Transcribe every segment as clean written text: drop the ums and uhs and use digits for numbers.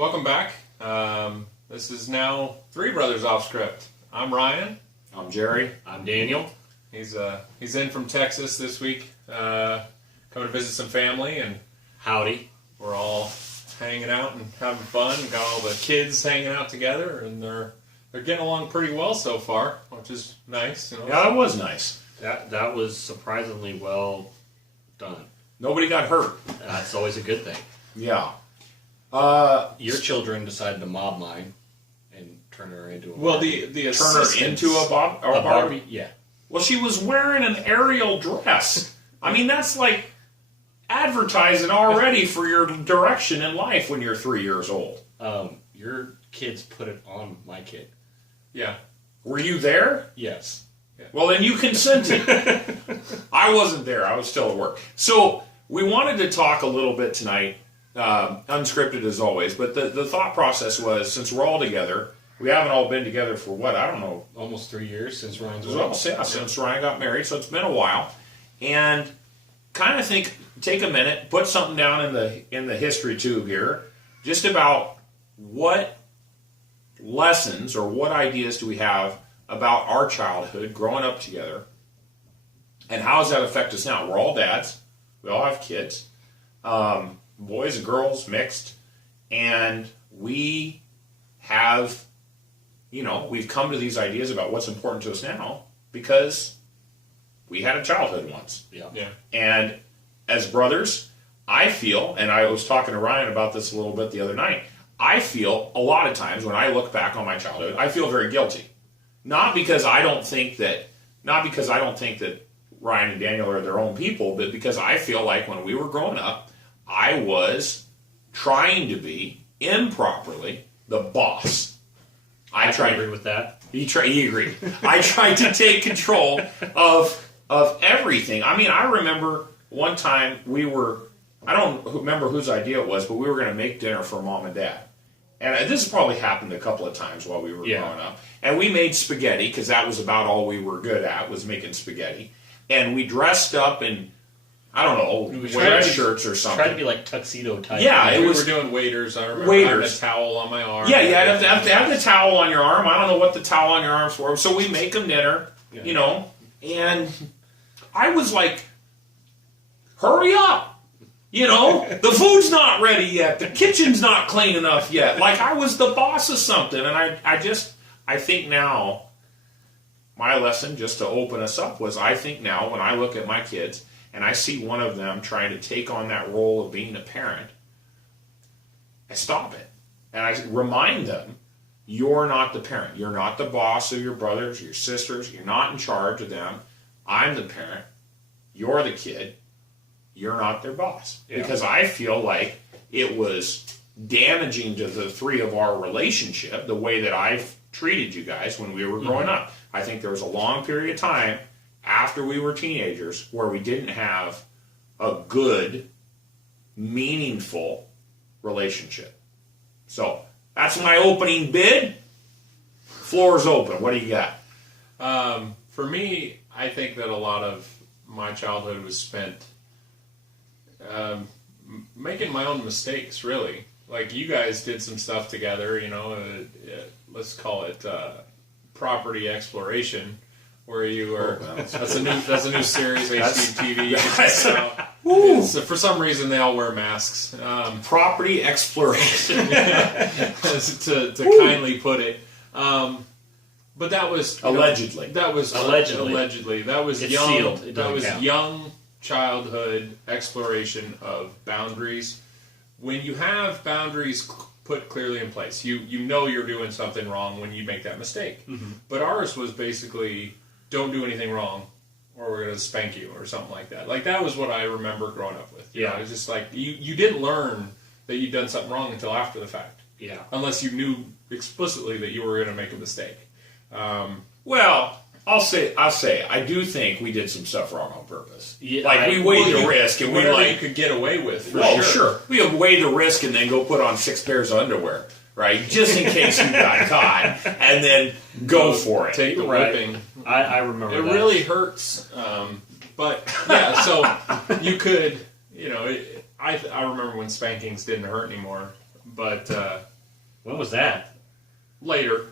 Welcome back. This is now Three Brothers Off Script. I'm Ryan. I'm Jerry. I'm Daniel. He's in from Texas this week, coming to visit some family, and Howdy. we're all hanging out and having fun. Got all the kids hanging out together, and they're getting along pretty well so far, which is nice. You know? Yeah, that was nice. That was surprisingly well done. Nobody got hurt. That's always a good thing. Yeah. Your children decided to mob mine and turn her into a Well, Barbie. the Turn her assistants- into a Barbie. Barbie. Yeah. Well, she was wearing an Ariel dress. I mean, that's like advertising already for your direction in life when you're 3 years old. Your kids put it on my kid. Yeah. Were you there? Yes. Well, then you consented. I wasn't there. I was still at work. So we wanted to talk a little bit tonight, unscripted as always, but the thought process was, since we're all together, we haven't all been together for what? I don't know. Almost 3 years since Ryan's Since Ryan got married, so it's been a while. And kind of take a minute, put something down in the history tube here, just about what lessons or what ideas do we have about our childhood growing up together, and how does that affect us now? We're all dads. We all have kids, boys and girls mixed, and we have, we've come to these ideas about what's important to us now because we had a childhood once. Yeah. And as brothers, I feel, and I was talking to Ryan about this a little bit the other night, I feel a lot of times when I look back on my childhood, I feel very guilty. Not because I don't think that Ryan and Daniel are their own people, but because I feel like when we were growing up, I was trying to be improperly the boss. I agree with that. He agreed. I tried to take control of everything. I mean, I remember one time I don't remember whose idea it was, but we were going to make dinner for Mom and Dad. And this has probably happened a couple of times while we were growing up. And we made spaghetti, because that was about all we were good at, was making spaghetti. And we dressed up in, I don't know, red shirts or something. Tried to be like tuxedo type. Yeah, we were doing waiters. I remember Waiters. having a towel on my arm. Yeah, you have to have the towel on your arm. I don't know what the towel on your arm's for. So we make them dinner, and I was like, hurry up. The food's not ready yet. The kitchen's not clean enough yet. Like I was the boss of something. And I think now, my lesson, just to open us up, was I think now when I look at my kids and I see one of them trying to take on that role of being a parent, I stop it. And I remind them, you're not the parent. You're not the boss of your brothers, your sisters. You're not in charge of them. I'm the parent. You're the kid. You're not their boss. Yeah. Because I feel like it was damaging to the three of our relationship, the way that I've treated you guys when we were growing up. I think there was a long period of time after we were teenagers where we didn't have a good, meaningful relationship. So, that's my opening bid. Floor's open. What do you got? For me, I think that a lot of my childhood was spent making my own mistakes, really. Like, you guys did some stuff together, let's call it property exploration, where you were... That's a new series, HGTV. So for some reason, they all wear masks. Property exploration. to kindly put it. But that was... Allegedly. Allegedly. That was It's young. sealed. It That doesn't was count. young childhood exploration of boundaries. When you have boundaries put clearly in place, you know you're doing something wrong when you make that mistake. Mm-hmm. But ours was basically, don't do anything wrong, or we're going to spank you, or something like that. Like, that was what I remember growing up with. You know, it was just like, you didn't learn that you'd done something wrong until after the fact. Yeah. Unless you knew explicitly that you were going to make a mistake. Well, I'll say, I do think we did some stuff wrong on purpose. Yeah, like, we weighed the risk, and we whatever you could get away with, for well, sure. We would weigh the risk and then go put on 6 pairs of underwear, right? Just in case you got caught, and then go for it. Take the Right. whipping. I remember It that. really hurts. But, yeah, so you could, I remember when spankings didn't hurt anymore. But When was that? Later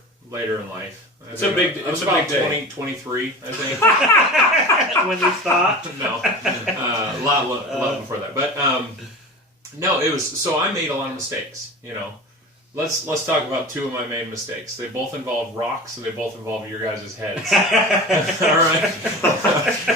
in life. It's a big day. 23, I think. When you stopped? No, a lot before that. But no, it was. So I made a lot of mistakes. You know, let's talk about two of my main mistakes. They both involve rocks, and they both involve your guys' heads. All right.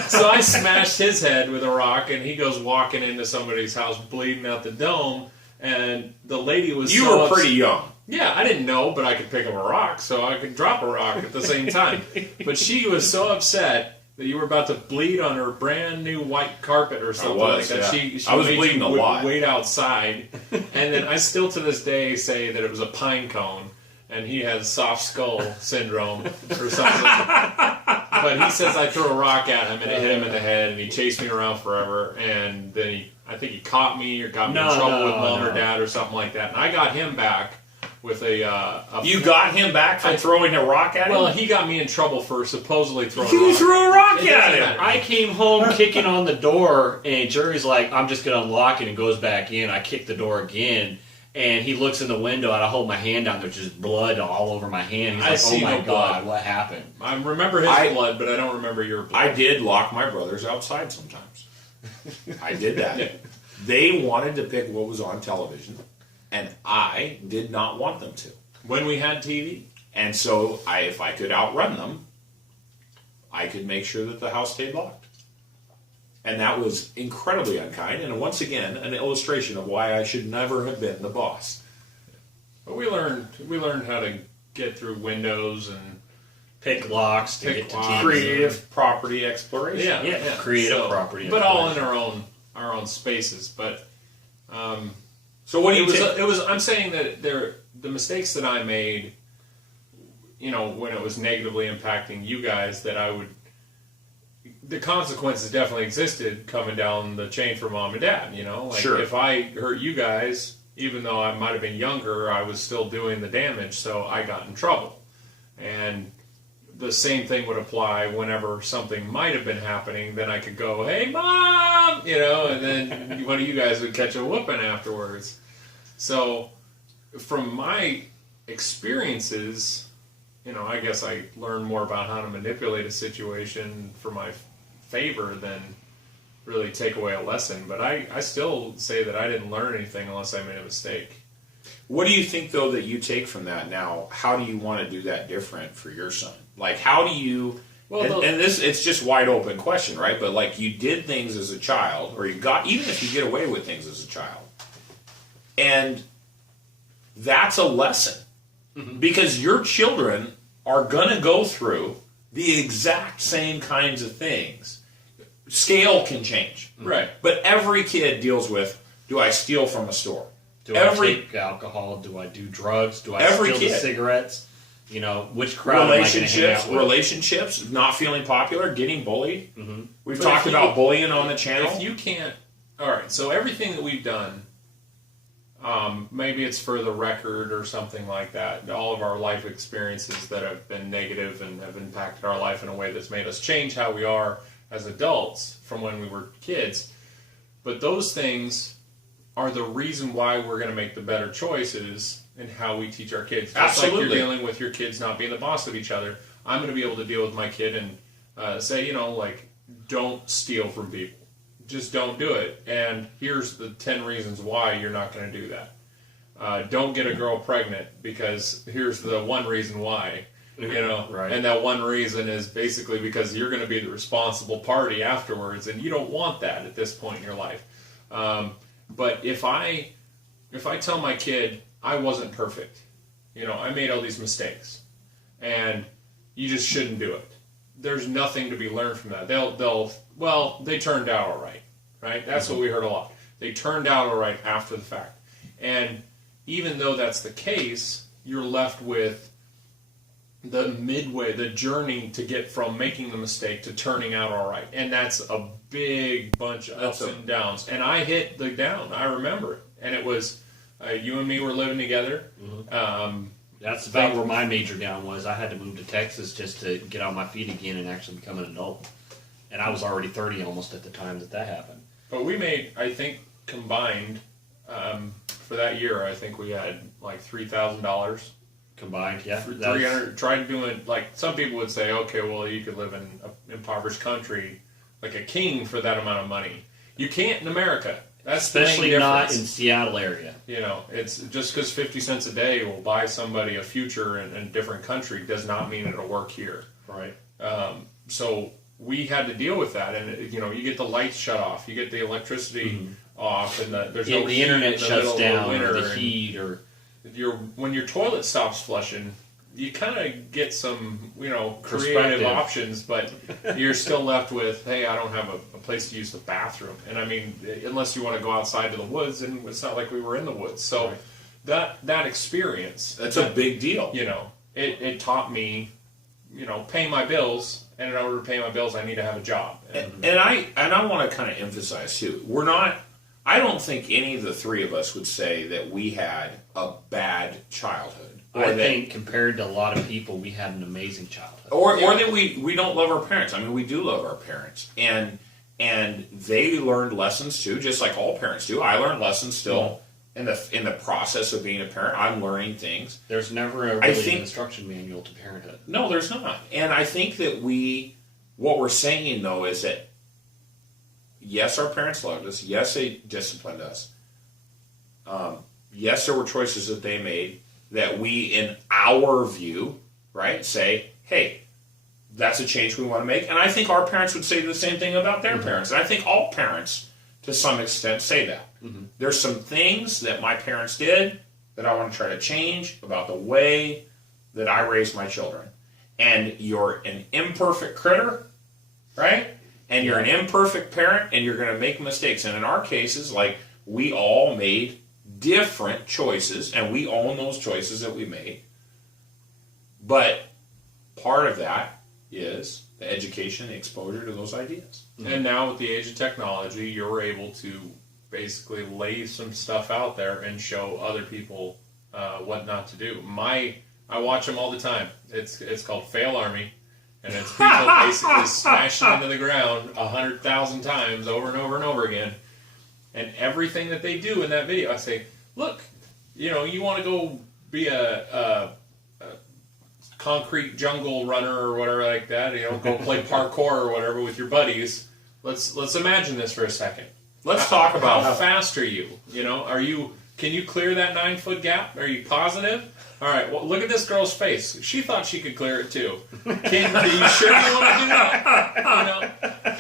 So I smashed his head with a rock, and he goes walking into somebody's house, bleeding out the dome. And the lady was. You were pretty young. Yeah, I didn't know, but I could pick up a rock, so I could drop a rock at the same time. But she was so upset that you were about to bleed on her brand new white carpet or something like that. Yeah. She I was made bleeding you a lot. Wait outside, and then I still to this day say that it was a pine cone, and he has soft skull syndrome or something. But he says I threw a rock at him and it hit him in the head, and he chased me around forever, and then I think he caught me or got me in trouble with mom or dad or something like that, and I got him back. With you got him back from throwing a rock at him? Well, he got me in trouble for supposedly throwing a rock. You threw a rock at him! I came home kicking on the door, and Jerry's like, I'm just going to unlock it, and goes back in. I kick the door again, and he looks in the window, and I hold my hand down. There's just blood all over my hand. He's like, oh my God, what happened? I remember his blood, but I don't remember your blood. I did lock my brothers outside sometimes. I did that. Yeah. They wanted to pick what was on television. And I did not want them to. When we had TV. And so, if I could outrun them, I could make sure that the house stayed locked. And that was incredibly unkind. And once again, an illustration of why I should never have been the boss. But we learned how to get through windows and pick locks to get to TV. Creative property exploration. Yeah. Creative property. But all in our own spaces. But. So what do you it was. I'm saying that the mistakes that I made, you know, when it was negatively impacting you guys, that the consequences definitely existed coming down the chain for mom and dad. You know, like sure. If I hurt you guys, even though I might have been younger, I was still doing the damage, so I got in trouble. And the same thing would apply whenever something might have been happening. Then I could go, "Hey, Mom," you know, and then one of you guys would catch a whooping afterwards. So, from my experiences, you know, I guess I learned more about how to manipulate a situation for my favor than really take away a lesson. But I still say that I didn't learn anything unless I made a mistake. What do you think, though, that you take from that now? How do you want to do that different for your son? Like, how do you... Well, and this, it's just wide open question, right? But, like, you did things as a child, or you got... Even if you get away with things as a child. And that's a lesson. Mm-hmm. Because your children are going to go through the exact same kinds of things. Scale can change. Right. But every kid deals with, do I steal from a store? Do I take alcohol? Do I do drugs? Do I steal the cigarettes? You know, which crowd am I going to hang out with? Relationships, not feeling popular, getting bullied. Mm-hmm. We've talked about bullying on the channel. If you can't... All right, so everything that we've done, maybe it's for the record or something like that, all of our life experiences that have been negative and have impacted our life in a way that's made us change how we are as adults from when we were kids. But those things are the reason why we're going to make the better choices in how we teach our kids. Just Absolutely. like you're dealing with your kids not being the boss of each other, I'm going to be able to deal with my kid and say, you know, like, don't steal from people. Just don't do it. And here's the 10 reasons why you're not going to do that. Don't get a girl pregnant because here's the one reason why. You know, right. And that one reason is basically because you're going to be the responsible party afterwards, and you don't want that at this point in your life. But if I tell my kid I wasn't perfect, you know, I made all these mistakes, and you just shouldn't do it. There's nothing to be learned from that. They turned out all right, right? That's what we heard a lot. They turned out all right after the fact, and even though that's the case, you're left with the midway, the journey to get from making the mistake to turning out all right. And that's a big bunch of ups and downs. And I hit the down. I remember it. And it was, you and me were living together. Mm-hmm. That's about where my major down was. I had to move to Texas just to get on my feet again and actually become an adult. And I was already 30 almost at the time that happened. But we made, I think, combined, for that year, I think we had like $3,000 combined. Yeah, for 300. Tried doing like some people would say, okay, well you could live in an impoverished country like a king for that amount of money. You can't in America. That's especially the main not difference. in Seattle area. You know, it's just because 50 cents a day will buy somebody a future in a different country does not mean it'll work here. Right. So we had to deal with that, and you know, you get the lights shut off, you get the electricity off, and there's no the heat internet in the shuts middle down, of the winter, or the and heat, or when your toilet stops flushing, you kind of get some, you know, creative Perspective. options, but you're still left with, hey, I don't have a place to use the bathroom. And I mean, unless you want to go outside to the woods, and it's not like we were in the woods. So Right. that experience, That's a big deal. you know, it taught me, you know, paying my bills, and in order to pay my bills, I need to have a job. And I want to kind of emphasize too, we're not. I don't think any of the three of us would say that we had a bad childhood, or I that, think compared to a lot of people, we had an amazing childhood. or that we don't love our parents. I mean, we do love our parents, and they learned lessons too, just like all parents do. I learned lessons still in the process of being a parent. I'm learning things. There's never a I really think- instruction manual to parenthood. No, there's not. And I think that what we're saying though is that yes, our parents loved us. Yes, they disciplined us. Yes, there were choices that they made that we, in our view, right, say, hey, that's a change we want to make. And I think our parents would say the same thing about their parents. And I think all parents, to some extent, say that. There's some things that my parents did that I want to try to change about the way that I raise my children. And you're an imperfect critter, right? And you're an imperfect parent, and you're going to make mistakes. And in our cases, like, we all made different choices, and we own those choices that we made. But part of that is the education, the exposure to those ideas. And now with the age of technology, you're able to basically lay some stuff out there and show other people what not to do. I watch them all the time. It's called Fail Army, and it's people basically smashing into the ground 100,000 times over and over and over again. And everything that they do in that video, I say, look, you know, you want to go be a concrete jungle runner or whatever like that, you know, go play parkour or whatever with your buddies. Let's imagine this for a second. Let's talk about how fast are you? You know, can you clear that 9-foot gap? Are you positive? All right, well, look at this girl's face. She thought she could clear it too. Are you sure you want to do that? You know?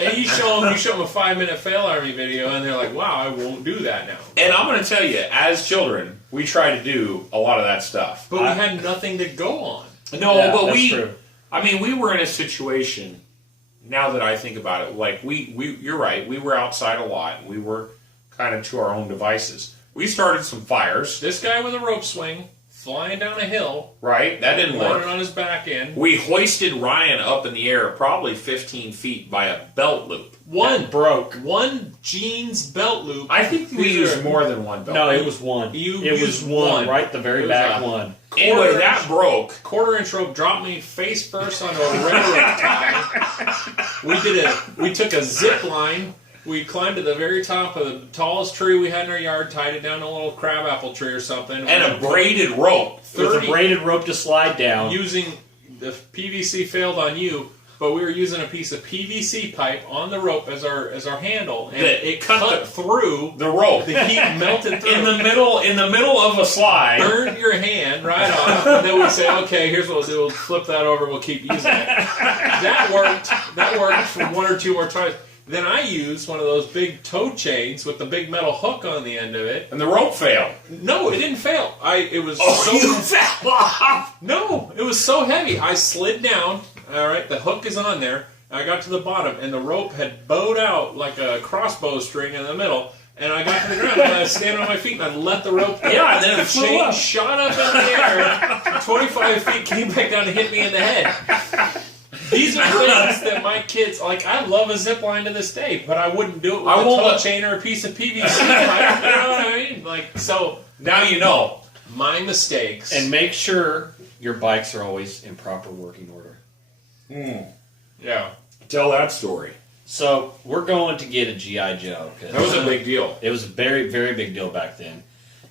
And you show them a 5-minute Fail Army video, and they're like, wow, I won't do that now. And I'm going to tell you, as children, we try to do a lot of that stuff. But we had nothing to go on. No, Yeah, but that's true. I mean, we were in a situation, now that I think about it, like, you're right, we were outside a lot, and we were kind of to our own devices. We started some fires. This guy with a rope swing, flying down a hill, Right? That didn't landing work. on his back end. We hoisted Ryan up in the air probably 15 feet by a belt loop. One jeans belt loop. I think we These used are- more than one belt No, loop. it was one. You it was used one, one. right? The very It was back a- one. Anyway, that broke. 1/4-inch rope dropped me face first onto a railroad tie. We took a zip line. We climbed to the very top of the tallest tree we had in our yard, tied it down to a little crabapple tree or something, And a braided rope. With a 30 braided rope to slide down. using the PVC failed on you. But we were using a piece of PVC pipe on the rope as our handle, and That it cut cut through. The rope. The heat melted through. in the middle of a slide. Burned your hand right off, and then we say, okay, here's what we'll do. We'll flip that over. We'll keep using it. That worked for 1 or 2 more times. Then I used one of those big tow chains with the big metal hook on the end of it. And the rope failed. No, it didn't fail. It was You fell off. No, it was so heavy. I slid down. All right, the hook is on there. I got to the bottom, and the rope had bowed out like a crossbow string in the middle. And I got to the ground, and I was standing on my feet, and I let the rope go. Yeah, and then the it flew chain up. shot up in the air, 25 feet, came back down and hit me in the head. These are things that my kids, like, I love a zip line to this day, but I wouldn't do it with I a won't tow let- chain or a piece of PVC pipe. You know what I mean? Like, so, Now you know. my mistakes. And make sure your bikes are always in proper working order. Yeah. Tell that story. So we're going to get a GI Joe. 'Cause That was a big deal. It was a very, very big deal back then.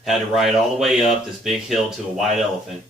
Had to ride all the way up this big hill to a white elephant.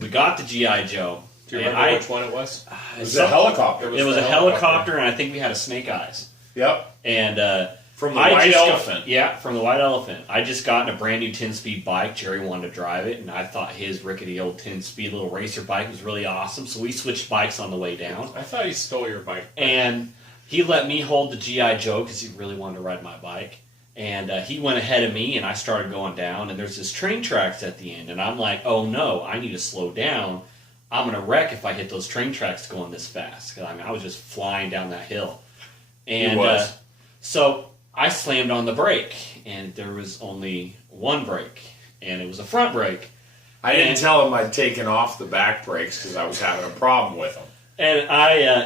We got the G.I. Joe. Do you remember which one it was? It was a helicopter. It was a helicopter, and I think we had a Snake Eyes. Yep. And from the White Elephant. Yeah, from the White Elephant. I just got in a brand new 10-speed bike. Jerry wanted to drive it, and I thought his rickety old 10-speed little racer bike was really awesome. So we switched bikes on the way down. I thought he stole your bike. And he let me hold the G.I. Joe because he really wanted to ride my bike. And he went ahead of me, and I started going down. And there's this train tracks at the end, and I'm like, oh no, I need to slow down. I'm going to wreck if I hit those train tracks going this fast. Because I was just flying down that hill. And so I slammed on the brake, and there was only one brake, and it was a front brake. I didn't tell him I'd taken off the back brakes because I was having a problem with them. And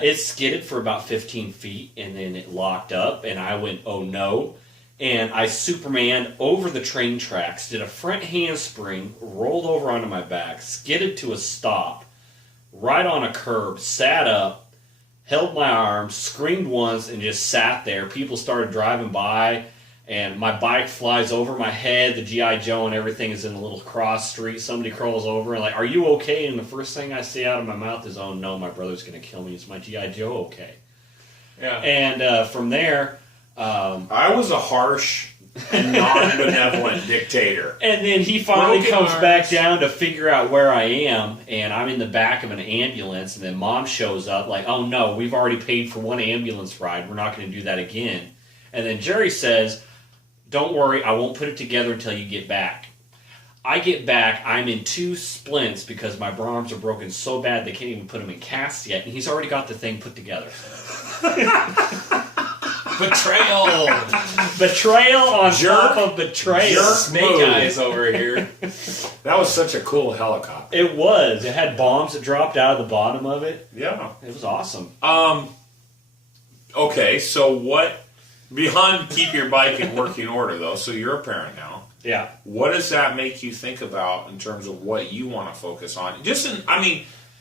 it skidded for about 15 feet, and then it locked up, and I went, oh no. And I Superman over the train tracks, did a front handspring, rolled over onto my back, skidded to a stop, right on a curb, sat up, held my arms, screamed once, and just sat there. People started driving by, and my bike flies over my head. The G.I. Joe and everything is in a little cross street. Somebody crawls over and like, are you okay? And the first thing I say out of my mouth is, oh no, my brother's going to kill me. Is my G.I. Joe okay? Yeah. And from there... I was a harsh and non-benevolent dictator. And then he finally Broken comes arms. back down to figure out where I am, and I'm in the back of an ambulance, and then Mom shows up like, oh no, we've already paid for one ambulance ride. We're not going to do that again. And then Jerry says, don't worry, I won't put it together until you get back. I get back, I'm in 2 splints because my arms are broken so bad they can't even put them in casts yet, and he's already got the thing put together. Betrayal! Betrayal on top of betrayal. Jerk Snake move. Eyes over here. That was such a cool helicopter. It was. It had bombs that dropped out of the bottom of it. Yeah. It was awesome. Okay, so what... Beyond keep your bike in working order, though, so you're a parent now. Yeah. What does that make you think about in terms of what you want to focus on?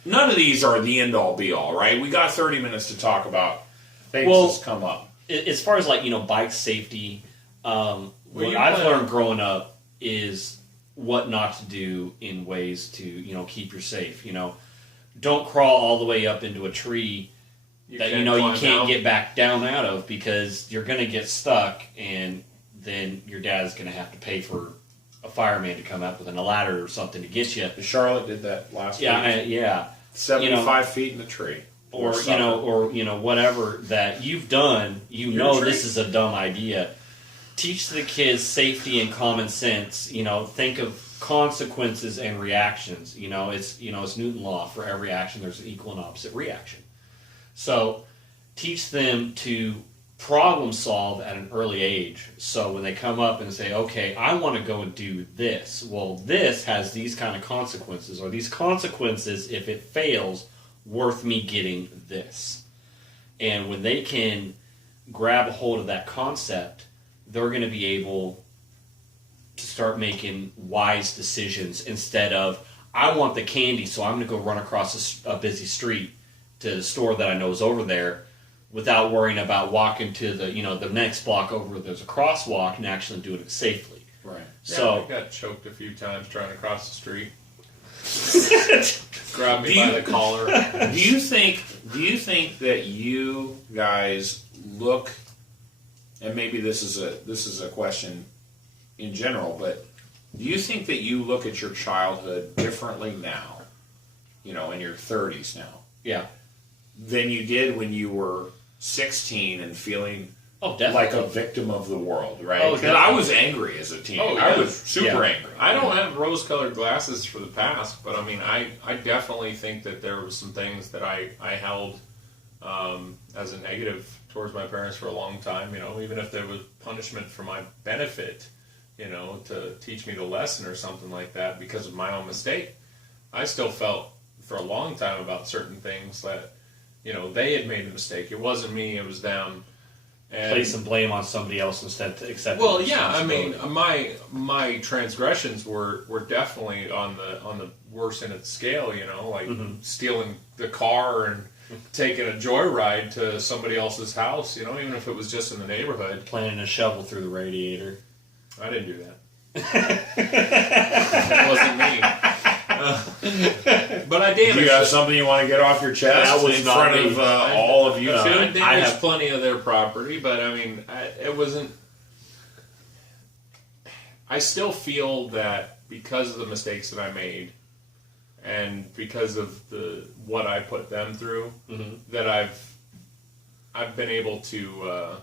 None of these are the end-all, be-all, right? We got 30 minutes to talk about things that's come up. As far as bike safety, what I've learned growing up is what not to do in ways to keep you safe. Don't crawl all the way up into a tree that you can't get back down out of because you're going to get stuck, and then your dad's going to have to pay for a fireman to come up with a ladder or something to get you. Charlotte did that last week. Yeah. 75 feet in the tree. Or whatever that you've done, this is a dumb idea. Teach the kids safety and common sense. Think of consequences and reactions. It's Newton's law. For every action, there's an equal and opposite reaction. So teach them to problem solve at an early age. So when they come up and say, okay, I want to go and do this. Well, this has these kind of consequences, or these consequences, if it fails, worth me getting this. And when they can grab a hold of that concept, they're going to be able to start making wise decisions instead of, I want the candy, so I'm going to go run across a busy street to the store that I know is over there without worrying about walking to the next block over where there's a crosswalk and actually doing it safely. Right. So I got choked a few times trying to cross the street. Grab me by the collar. Do you think that you guys look, and maybe this is a question in general, but do you think that you look at your childhood differently now, in your 30s now, yeah, than you did when you were 16 and feeling like a victim of the world, right? Because I was angry as a teen. Oh, yeah. I was super angry. I don't have rose-colored glasses for the past, but I definitely think that there were some things that I held as a negative towards my parents for a long time. Even if there was punishment for my benefit, to teach me the lesson or something like that because of my own mistake. I still felt for a long time about certain things that they had made a mistake. It wasn't me; it was them. And place some blame on somebody else instead to accept. Well, yeah, my transgressions were definitely on the worst end of the scale. Stealing the car and taking a joyride to somebody else's house. Even if it was just in the neighborhood. Planting a shovel through the radiator. I didn't do that. That wasn't me. But I damaged Do you have it. something you want to get off your chest That was in not front me. of all of you? I two? damaged have- plenty of their property, but I mean, it wasn't. I still feel that because of the mistakes that I made, and because of what I put them through, that I've been able to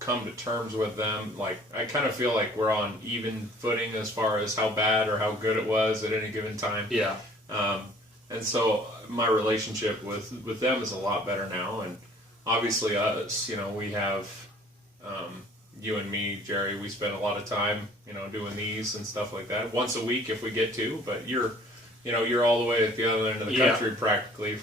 come to terms with them. Like, I kind of feel like we're on even footing as far as how bad or how good it was at any given time. Yeah. And so my relationship with them is a lot better now. And obviously us, we have, you and me, Jerry, we spend a lot of time, doing these and stuff like that. Once a week if we get to, but you're all the way at the other end of the country practically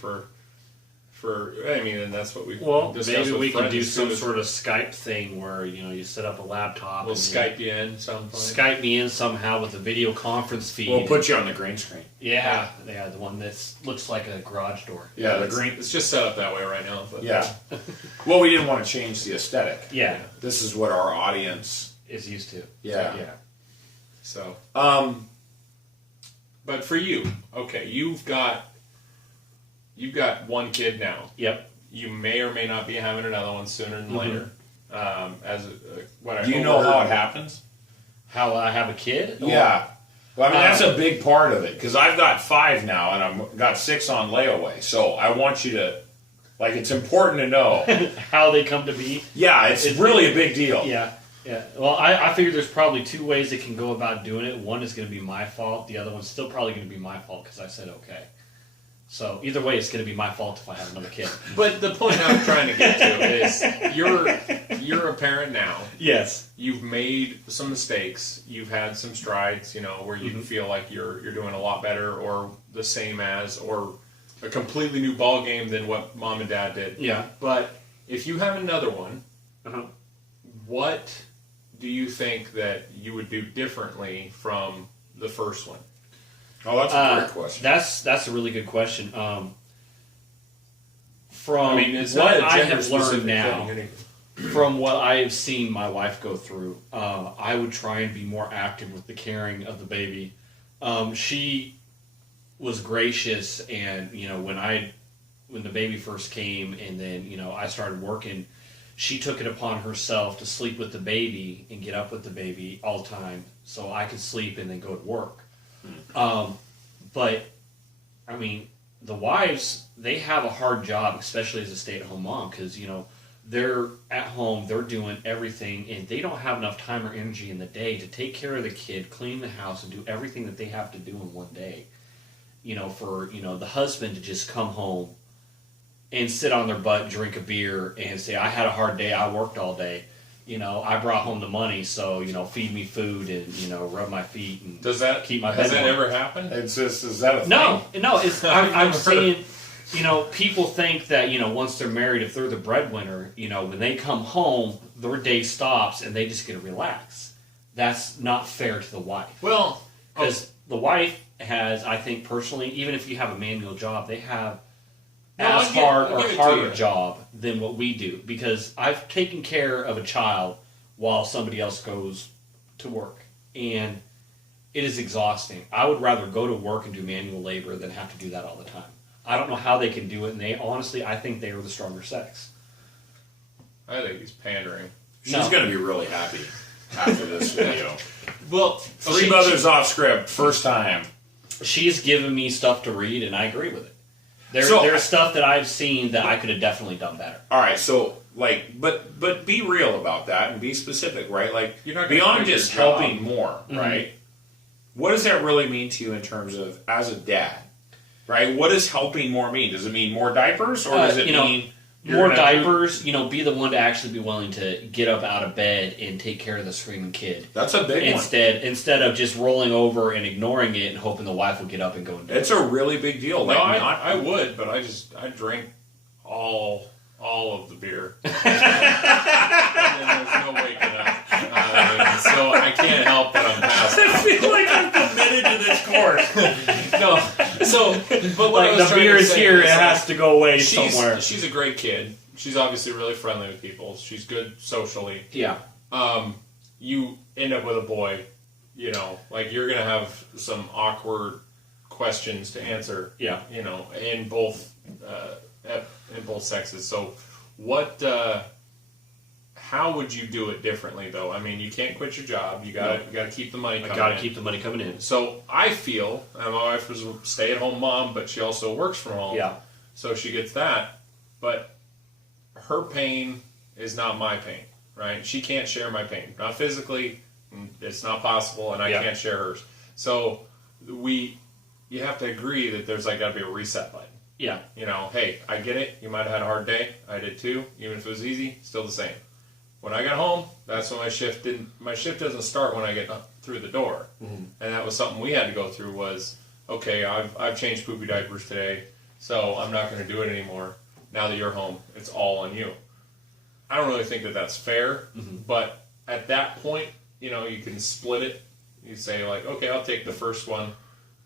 and that's what we discussed maybe with we can friends, do some too. sort of Skype thing where, you set up a laptop. We'll and Skype you in sometime. Skype me in somehow with a video conference feed. We'll put you on the green screen. Yeah, the one that looks like a garage door. Yeah, the it's, green. it's just set up that way right now. But Yeah. Well, we didn't want to change the aesthetic. Yeah, This is what our audience. is used to. Yeah. Yeah. So, Um. but for you, okay, you've got one kid now. Yep. You may or may not be having another one sooner than later. What I Do you hope know how heard- it happens? How I have a kid? Yeah. Well, I mean, that's a big part of it because I've got 5 now and I've got 6 on layaway. So I want you to, it's important to know. How they come to be? Yeah, it's really a big deal. Yeah. Yeah. Well, I figure there's probably 2 ways it can go about doing it. One is going to be my fault. The other one's still probably going to be my fault because I said okay. So either way, it's going to be my fault if I have another kid. But the point I'm trying to get to is you're a parent now. Yes. You've made some mistakes. You've had some strides, where you feel like you're doing a lot better or the same as or a completely new ball game than what mom and dad did. Yeah. But if you have another one, Uh-huh. what do you think that you would do differently from the first one? Oh, that's a great question. That's a really good question. From I mean, it's what not a I have gender-specific learned now, thing. from what I have seen my wife go through, I would try and be more active with the caring of the baby. She was gracious, and when the baby first came, and then I started working, she took it upon herself to sleep with the baby and get up with the baby all the time, so I could sleep and then go to work. But I mean, the wives, they have a hard job, especially as a stay-at-home mom, because they're at home, they're doing everything, and they don't have enough time or energy in the day to take care of the kid, clean the house, and do everything that they have to do in one day. For the husband to just come home and sit on their butt, drink a beer, and say, "I had a hard day. I worked all day. I brought home the money, so feed me food and rub my feet and Does that keep my has bed that warm." ever happened? Is that a thing? No. It's I'm never saying, people think that once they're married, if they're the breadwinner, when they come home, their day stops and they just get to relax. That's not fair to the wife, Well, because the wife has, I think personally, even if you have a manual job, they have No, as I'll give- hard I'll or give it to harder you. job than what we do, because I've taken care of a child while somebody else goes to work, and it is exhausting. I would rather go to work and do manual labor than have to do that all the time. I don't know how they can do it, and I think they are the stronger sex. I think he's pandering. She's No. going to be really happy after this video. Well, 3 mothers off script, first time. She's given me stuff to read, and I agree with it. So- There's stuff that I've seen that I could have definitely done better. All right, so but be real about that and be specific, right? Like, You're not gonna beyond quit your just job. helping more, right? What does that really mean to you in terms of as a dad, right? What does helping more mean? Does it mean more diapers, or does it mean you're more gonna diapers? Be the one to actually be willing to get up out of bed and take care of the screaming kid. That's a big one. Instead of just rolling over and ignoring it and hoping the wife will get up and go and do It's it. a really big deal. No, Like, I would, but I drink all of the beer. And then there's no waking up. So I can't help that I'm past. I feel like I'm committed to this course. No, so but what I Like was the trying beer to is say here, it is, like, has to go away somewhere. She's a great kid. She's obviously really friendly with people. She's good socially. Yeah. you end up with a boy, you know, like you're gonna have some awkward questions to answer. Yeah. You know, in both sexes. So, what? How would you do it differently, though? I mean, you can't quit your job. You gotta keep the money. I gotta keep the money coming in. So I feel, and my wife was a stay-at-home mom, but she also works from home. Yeah. So she gets that, but her pain is not my pain, right? She can't share my pain, not physically. It's not possible, and I can't share hers. So you have to agree that there's got to be a reset button. Yeah. You know, hey, I get it. You might have had a hard day. I did too. Even if it was easy, still the same. When I got home, that's when my shift didn't. My shift doesn't start when I get through the door, and that was something we had to go through. Was okay. I've changed poopy diapers today, so I'm not going to do it anymore. Now that you're home, it's all on you. I don't really think that that's fair, but at that point, you know, you can split it. You say like, okay, I'll take the first one.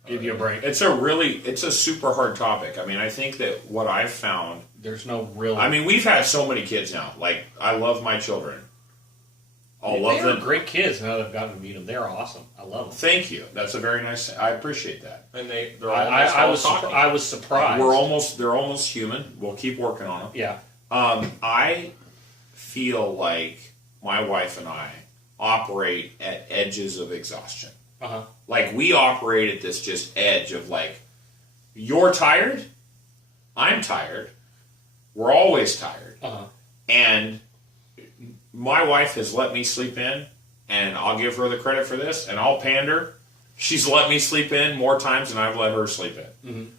Give you a break. It's a super hard topic. I mean, I think that what I've found, There's no real. I mean, we've had so many kids now. Like, I love my children. I'll love They're them. great kids now that I've gotten to meet them. They're awesome. I love them. Thank you. That's a very nice. I appreciate that. And they're all I was surprised. They're almost human. We'll keep working on them. Yeah. I feel like my wife and I operate at edges of exhaustion. Uh-huh. Like, we operate at this just edge of like, you're tired, I'm tired, we're always tired. Uh-huh. And my wife has let me sleep in, and I'll give her the credit for this, and I'll pander. She's let me sleep in more times than I've let her sleep in.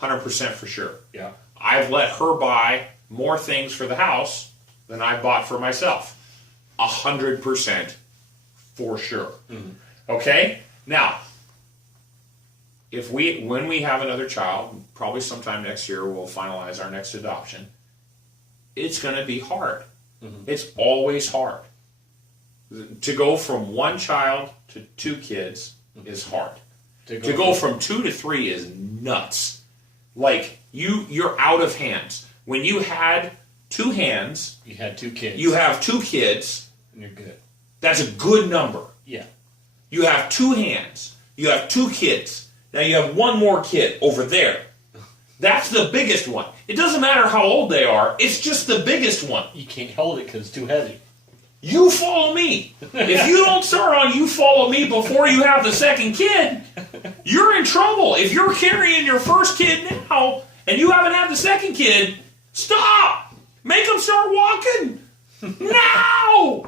100% for sure. Yeah. I've let her buy more things for the house than I bought for myself. 100% for sure. Okay? Now, when we have another child, probably sometime next year we'll finalize our next adoption, it's going to be hard. It's always hard. To go from one child to two kids is hard. To go from 2 to 3 is nuts. Like, you're out of hands. When you had 2 hands, You had 2 kids. you have 2 kids, And you're good. that's a good number. Yeah. You have 2 hands. You have 2 kids. Now you have 1 more kid over there. That's the biggest one. It doesn't matter how old they are. It's just the biggest one. You can't hold it because it's too heavy. You follow me. If you don't start on you follow me before you have the second kid, you're in trouble. If you're carrying your first kid now and you haven't had the second kid, stop. Make them start walking now.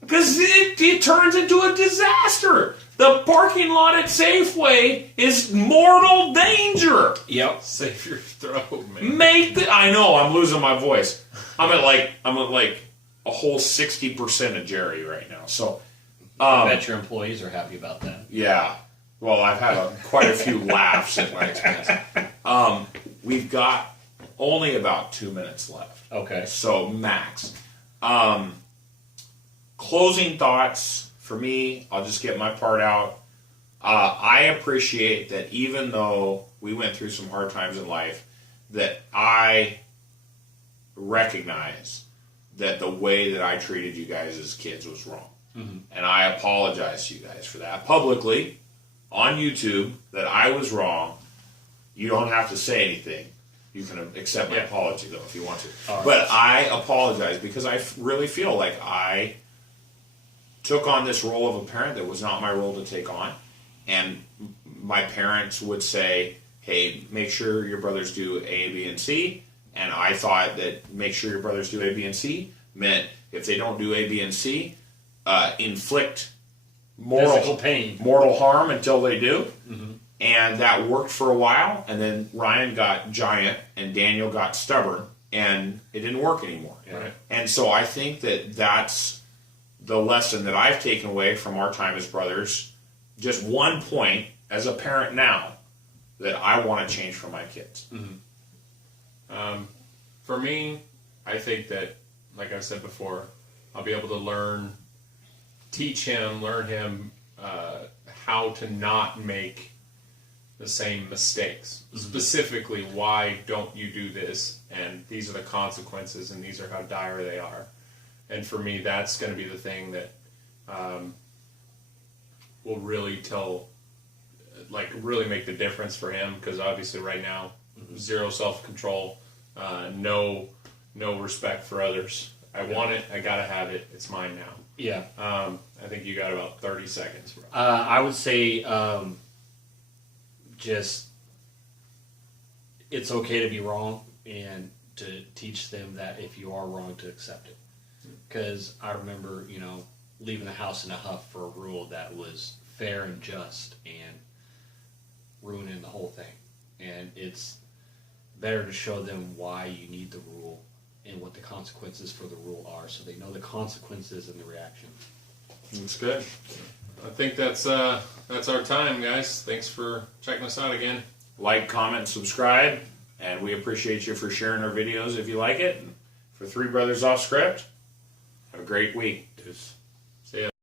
Because it turns into a disaster. The parking lot at Safeway is mortal danger. Yep. Save your throat, man. I know, I'm losing my voice. I'm at like a whole 60% of Jerry right now. So, I bet your employees are happy about that. yeah. Well, I've had quite a few laughs at my expense. We've got only about 2 minutes left. Okay. So, max. Closing thoughts for me, I'll just get my part out. I appreciate that even though we went through some hard times in life, that I recognize that the way that I treated you guys as kids was wrong. And I apologize to you guys for that publicly on YouTube, that I was wrong. You don't have to say anything. You can accept my apology, though, if you want to. Right. But I apologize because I really feel like I took on this role of a parent that was not my role to take on. And my parents would say, hey, make sure your brothers do A, B, and C. And I thought that make sure your brothers do A, B, and C meant if they don't do A, B, and C, inflict Physical pain. mortal harm until they do. And that worked for a while. And then Ryan got giant and Daniel got stubborn. And it didn't work anymore. Right. And so I think that that's the lesson that I've taken away from our time as brothers. Just one point as a parent now that I want to change for my kids. For me, I think that, like I said before, I'll be able to learn him how to not make the same mistakes. Specifically, why don't you do this? And these are the consequences, and these are how dire they are. And for me, that's going to be the thing that will really really make the difference for him, because obviously right now, zero self-control, no respect for others. I want it, I gotta have it, it's mine now. Yeah. I think you got about 30 seconds. I would say just it's okay to be wrong, and to teach them that if you are wrong, to accept it. Because I remember, leaving the house in a huff for a rule that was fair and just, and ruining the whole thing. And it's better to show them why you need the rule and what the consequences for the rule are, so they know the consequences and the reaction. That's good. I think that's our time, guys. Thanks for checking us out again. Like, comment, subscribe, and we appreciate you for sharing our videos if you like it. And for Three Brothers Off Script, have a great week.